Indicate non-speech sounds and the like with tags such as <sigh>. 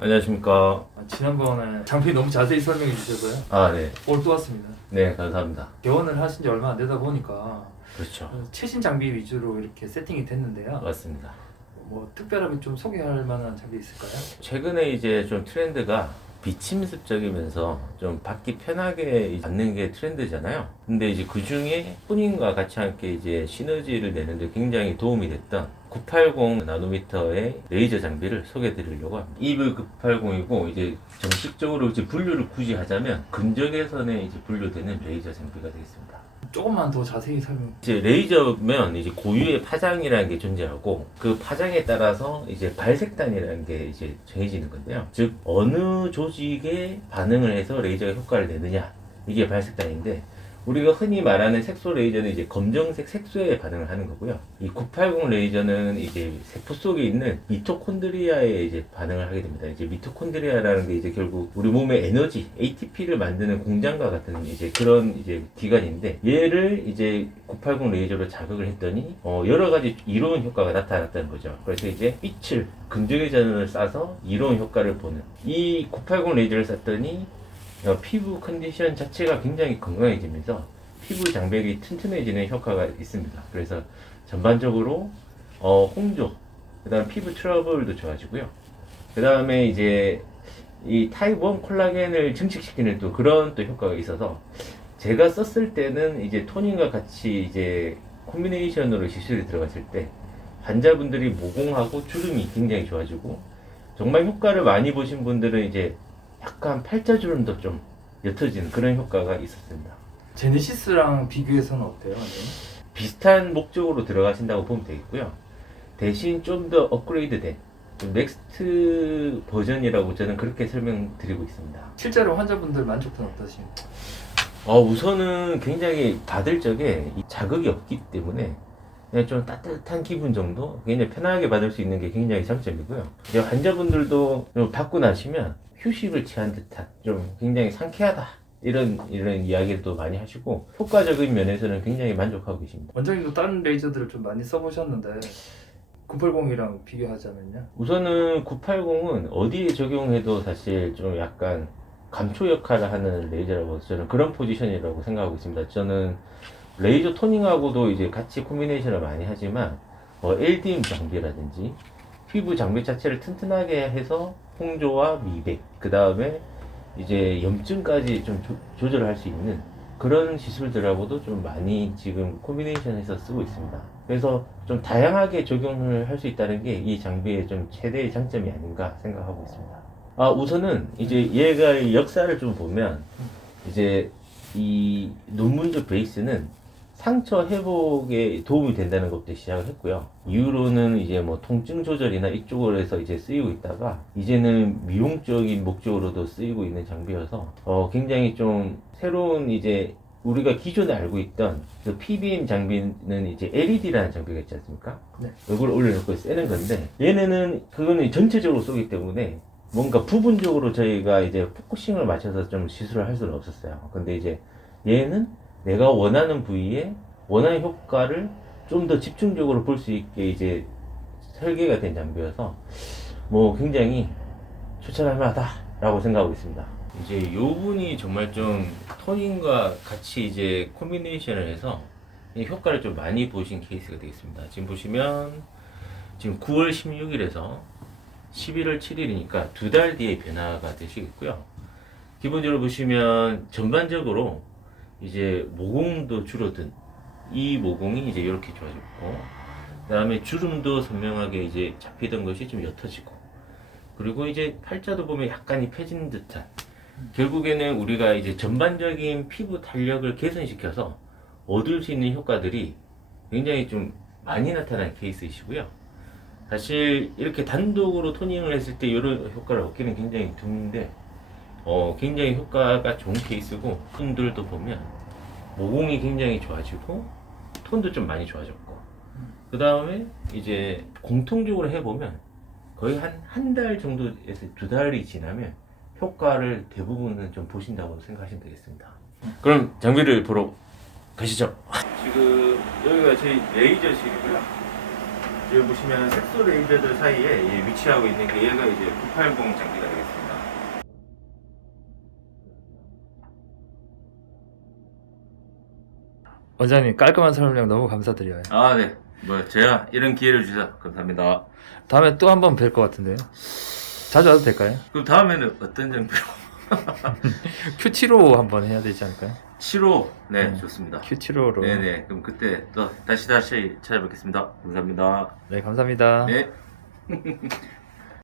안녕하십니까. 아, 지난번에 장비 너무 자세히 설명해 주셔서요. 아, 네. 오늘 또 왔습니다. 네, 감사합니다. 개원을 하신 지 얼마 안 되다 보니까 그렇죠. 어, 최신 장비 위주로 이렇게 세팅이 됐는데요. 맞습니다. 뭐 특별하게 좀 소개할 만한 장비 있을까요? 최근에 이제 좀 트렌드가 비침습적이면서 좀 받기 편하게 받는 게 트렌드잖아요. 근데 이제 그 중에 토닝과 같이 함께 이제 시너지를 내는데 굉장히 도움이 됐던 980 나노미터의 레이저 장비를 소개해 드리려고 합니다. EV 980이고 이제 정식적으로 이제 분류를 굳이 하자면 근적외선에 이제 분류되는 레이저 장비가 되겠습니다. 조금만 더 자세히 설명. 이제 레이저면 이제 고유의 파장이라는 게 존재하고 그 파장에 따라서 이제 발색단이라는 게 이제 정해지는 건데요. 즉 어느 조직에 반응을 해서 레이저가 효과를 내느냐 이게 발색단인데 우리가 흔히 말하는 색소 레이저는 이제 검정색 색소에 반응을 하는 거고요. 이 980 레이저는 이제 세포 속에 있는 미토콘드리아에 이제 반응을 하게 됩니다. 이제 미토콘드리아라는 게 이제 결국 우리 몸의 에너지 ATP를 만드는 공장과 같은 이제 그런 이제 기관인데 얘를 이제 980 레이저로 자극을 했더니 어 여러 가지 이로운 효과가 나타났다는 거죠. 그래서 이제 빛을 근적의 전원을 쏴서 이로운 효과를 보는 이 980 레이저를 쐈더니 어, 피부 컨디션 자체가 굉장히 건강해지면서 피부 장벽이 튼튼해지는 효과가 있습니다. 그래서 전반적으로 어, 홍조, 그다음 피부 트러블도 좋아지고요. 그다음에 이제 이 타입 1 콜라겐을 증식시키는 또 그런 또 효과가 있어서 제가 썼을 때는 이제 토닝과 같이 이제 콤비네이션으로 시술이 들어갔을 때 환자분들이 모공하고 주름이 굉장히 좋아지고 정말 효과를 많이 보신 분들은 이제 약간 팔자주름도 좀 옅어지는 그런 효과가 있었습니다. 제네시스랑 비교해서는 어때요? 완전히? 비슷한 목적으로 들어가신다고 보면 되겠고요. 대신 좀 더 업그레이드된 좀 넥스트 버전이라고 저는 그렇게 설명드리고 있습니다. 실제로 환자분들 만족도는 어떠십니까? 어, 우선은 굉장히 받을 적에 이 자극이 없기 때문에 그냥 좀 따뜻한 기분 정도 굉장히 편하게 받을 수 있는 게 굉장히 장점이고요. 이제 환자분들도 좀 받고 나시면 휴식을 취한 듯한 좀 굉장히 상쾌하다 이런 이런 이야기를 또 많이 하시고 효과적인 면에서는 굉장히 만족하고 계십니다. 원장님도 다른 레이저들을 좀 많이 써보셨는데 980이랑 비교하자면요. 우선은 980은 어디에 적용해도 사실 좀 약간 감초 역할을 하는 레이저라고 저는 그런 포지션이라고 생각하고 있습니다. 저는 레이저 토닝하고도 이제 같이 코미네이션을 많이 하지만 뭐 LDM 장비라든지 피부 장비 자체를 튼튼하게 해서 홍조와 미백, 그 다음에 이제 염증까지 좀 조, 조절할 수 있는 그런 시술들하고도 좀 많이 지금 코미네이션해서 쓰고 있습니다. 그래서 좀 다양하게 적용을 할 수 있다는 게 이 장비의 좀 최대의 장점이 아닌가 생각하고 있습니다. 아, 우선은 이제 얘가 역사를 좀 보면 이제 이 논문적 베이스는 상처 회복에 도움이 된다는 것부터 시작을 했고요. 이후로는 이제 뭐 통증 조절이나 이쪽으로 해서 이제 쓰이고 있다가 이제는 미용적인 목적으로도 쓰이고 있는 장비여서 어 굉장히 좀 새로운 이제 우리가 기존에 알고 있던 그 PBM 장비는 이제 LED라는 장비가 있지 않습니까? 네. 얼굴을 올려놓고 쓰는 건데 얘네는 그거는 전체적으로 쏘기 때문에 뭔가 부분적으로 저희가 이제 포커싱을 맞춰서 좀 시술을 할 수는 없었어요. 근데 이제 얘는 내가 원하는 부위에 원하는 효과를 좀 더 집중적으로 볼 수 있게 이제 설계가 된 장비여서 뭐 굉장히 추천할 만하다라고 생각하고 있습니다. 이제 요 분이 정말 좀 토닝과 같이 이제 콤비네이션을 해서 이 효과를 좀 많이 보신 케이스가 되겠습니다. 지금 보시면 지금 9월 16일에서 11월 7일이니까 두 달 뒤에 변화가 되시겠고요. 기본적으로 보시면 전반적으로 이제 모공도 줄어든 이 모공이 이제 이렇게 좋아졌고 그다음에 주름도 선명하게 이제 잡히던 것이 좀 옅어지고 그리고 이제 팔자도 보면 약간이 펴진 듯한 결국에는 우리가 이제 전반적인 피부 탄력을 개선시켜서 얻을 수 있는 효과들이 굉장히 좀 많이 나타난 케이스이시고요. 사실 이렇게 단독으로 토닝을 했을 때 이런 효과를 얻기는 굉장히 드문데 어, 굉장히 효과가 좋은 케이스고 분들도 보면 모공이 굉장히 좋아지고 톤도 좀 많이 좋아졌고 그 다음에 이제 공통적으로 해보면 거의 한 한 달 정도에서 두 달이 지나면 효과를 대부분은 좀 보신다고 생각하시면 되겠습니다. 그럼 장비를 보러 가시죠. 지금 여기가 저희 레이저실이고요. 지금 보시면 색소 레이저들 사이에 이 위치하고 있는 게 얘가 이제 980 장비가 되겠습니다. 원장님 깔끔한 설명 너무 감사드려요. 아, 네. 뭐 제가 이런 기회를 주셔서 감사합니다. 다음에 또 한 번 뵐 것 같은데요. 자주 와도 될까요? 그럼 다음에는 어떤 장비로? <laughs> Q7호 한번 해야 되지 않을까요? 7호. 네, 네. 좋습니다. Q7호로. 네 네. 그럼 그때 또 다시 다시 찾아뵙겠습니다. 감사합니다. 네, 감사합니다. 네. <laughs>